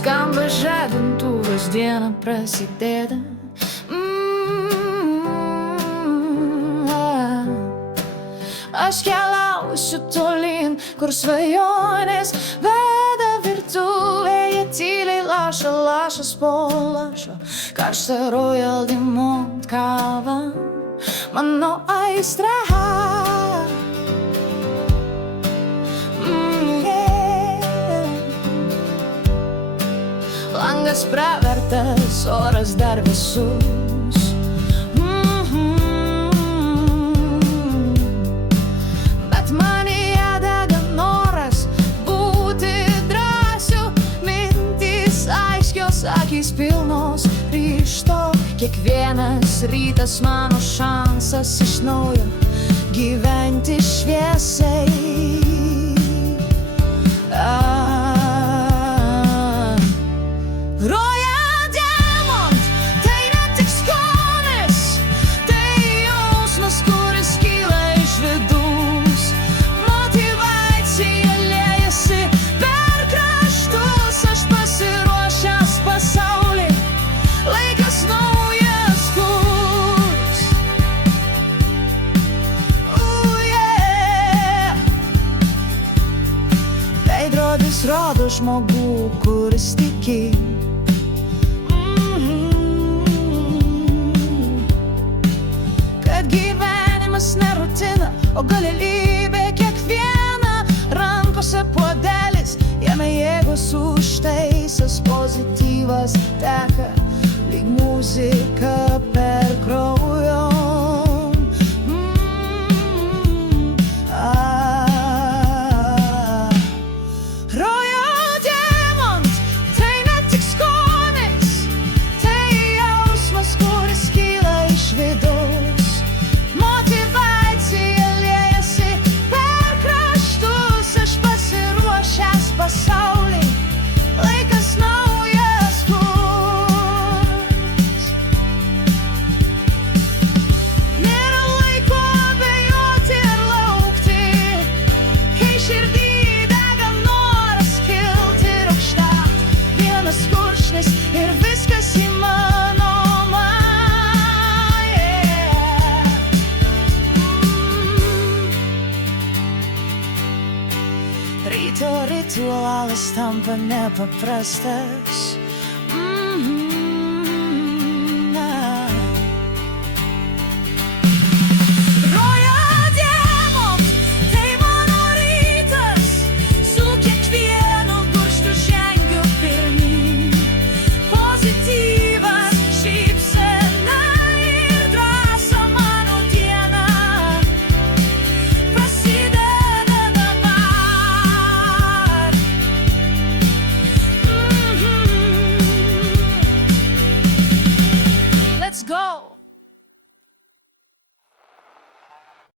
skamba žadintuvas dieną prasideda. Aš keliausiu tolyn, kur svajonės veda virtuvėje, tyliai laša lašas po lašo, karštą Royal Dimont kava, mano aistra. Langas pravertas, oras dar vėsus. Akys pilnos ryžto, kiekvienas rytas mano šansas iš naujo gyventi šviesiai. Royal Dimont, tai ne tik skonis, tai jausmas, kuris kyla iš vidus. Motyvacija liejasi per kraštus, aš pasiruošęs pasaulį, laikas naujas kurs. Veidrodis rodo žmogų, kuris tiki. Kad gyvenimas ne rutina, o galybė kiekviena, rankose puodelis, jame jėgos užtaisas, pozityvas teka lyg muzika per kraujo. Royal Dimont, tai ne tik skonis, tai jausmas, kuris kyla iš vidus. Motyvacija liejasi per kraštus, aš pasiruošęs pasaulį, laikas naujas kurs. Nėra laiko abejoti ar laukti, kai širdį dega noras kilti ir aukšta. Vienas gurkšnis ir viskas įmanoma. Ryto ritualas tampa nepaprastas.